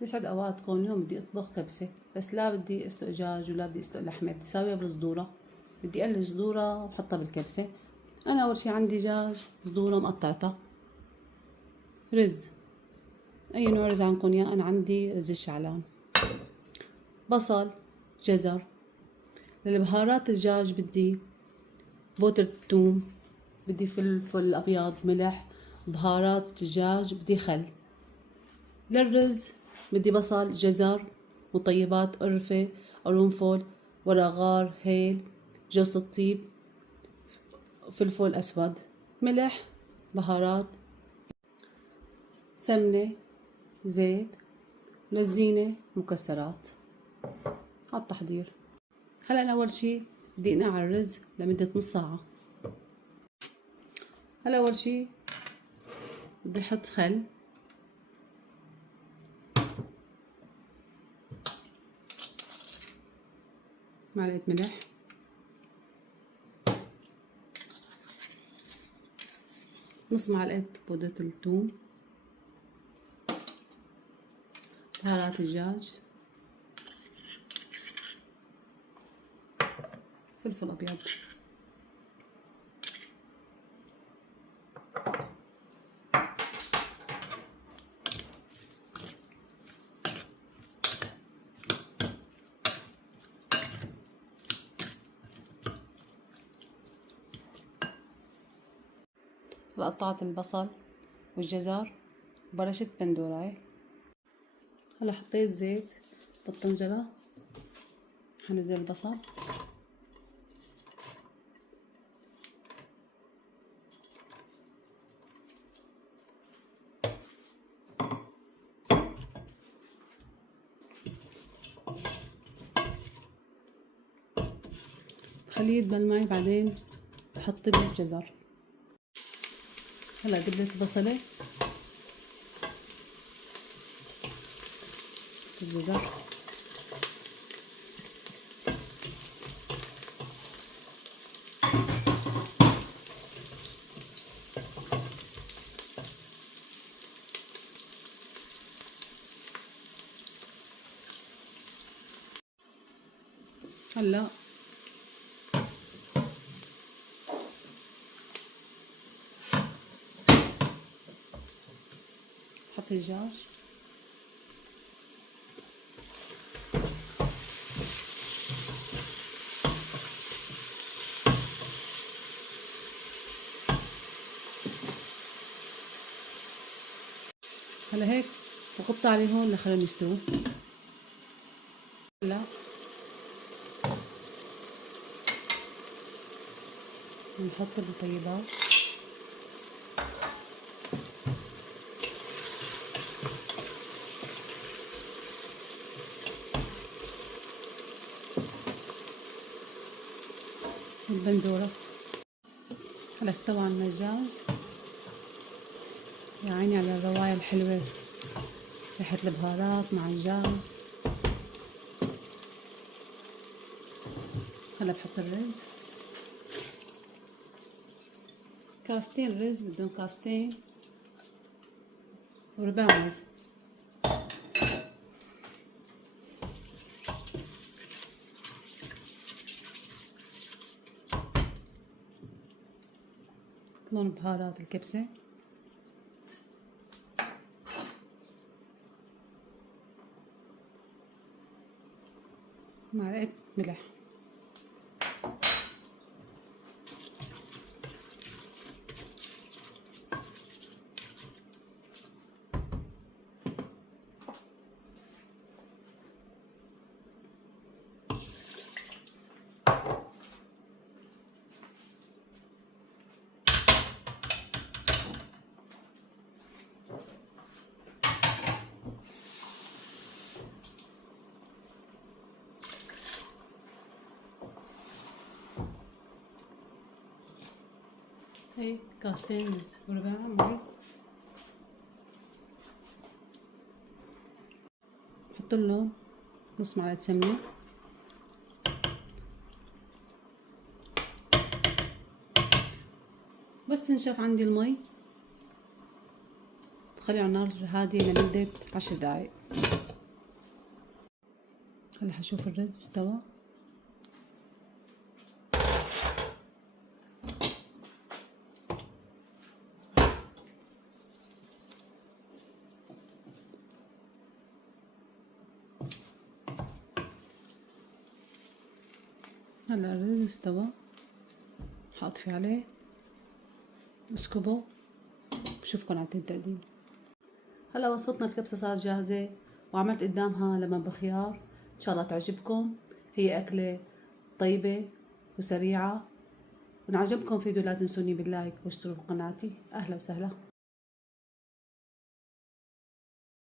يسعد اوقاتكم. اليوم بدي اطبخ كبسة، بس لا بدي اسلق دجاج ولا بدي اسلق لحمة، بدي اسويها بالصدورة. بدي اقلي صدورة واحطها بالكبسة. انا اول شي عندي دجاج، صدورة مقطعتها، رز، اي نوع رز عندكم اياه، انا عندي رز الشعلان، بصل، جزر. للبهارات الدجاج بدي بودرة ثوم، بدي فلفل ابيض، ملح، بهارات دجاج، بدي خل. للرز بدي بصل، جزر، مطيبات، قرفة، قرنفل، ورق غار، هيل، جوز الطيب، فلفل أسود، ملح، بهارات، سمنة، زيت، للزينة، مكسرات. عالتحضير. هلا أنا أول شي بدي أنقع الرز لمدة نص ساعة. هلا أول شي بدي أحط خل، معلقة ملح، نص معلقة بودرة الثوم، بهارات الدجاج، فلفل أبيض. هلا قطعت البصل والجزر وبرشت بندوراي. هلا حطيت زيت بالطنجرة، حنزل البصل، خليه يدبل معي، بعدين بحط الجزر. هلا دبلت البصلة، الجزر، هلا حط الدجاج، هلا هيك بغطي عليهم لخليهم يستووا. هلا بنحط المطيبات، البندورة. هلا استوى عنا الدجاج، يا عيني على الرواية الحلوة، ريحة البهارات مع الدجاج. هلا بحط الرز، كاستين رز، بدهم كاستين وربع مي. لون بهارات الكبسة، معلقة ملح. هي كاستين وربع مي، بحط لهم نص معلقة سمنة، بس تنشف عندي المي بخليه على النار هادية لمدة 10 دقايق. هلا حشوف الرز استوى. هلا الرز استوى، حاطفي عليه اسكبه. بشوفكن على التقديم. هلا وصفتنا الكبسة صارت جاهزة، وعملت قدامها لبن بخيار، ان شاء الله تعجبكم. هي أكلة طيبة وسريعة، وإن عجبكم فيديو لا تنسوني باللايك واشتركوا بقناتي. أهلا وسهلا.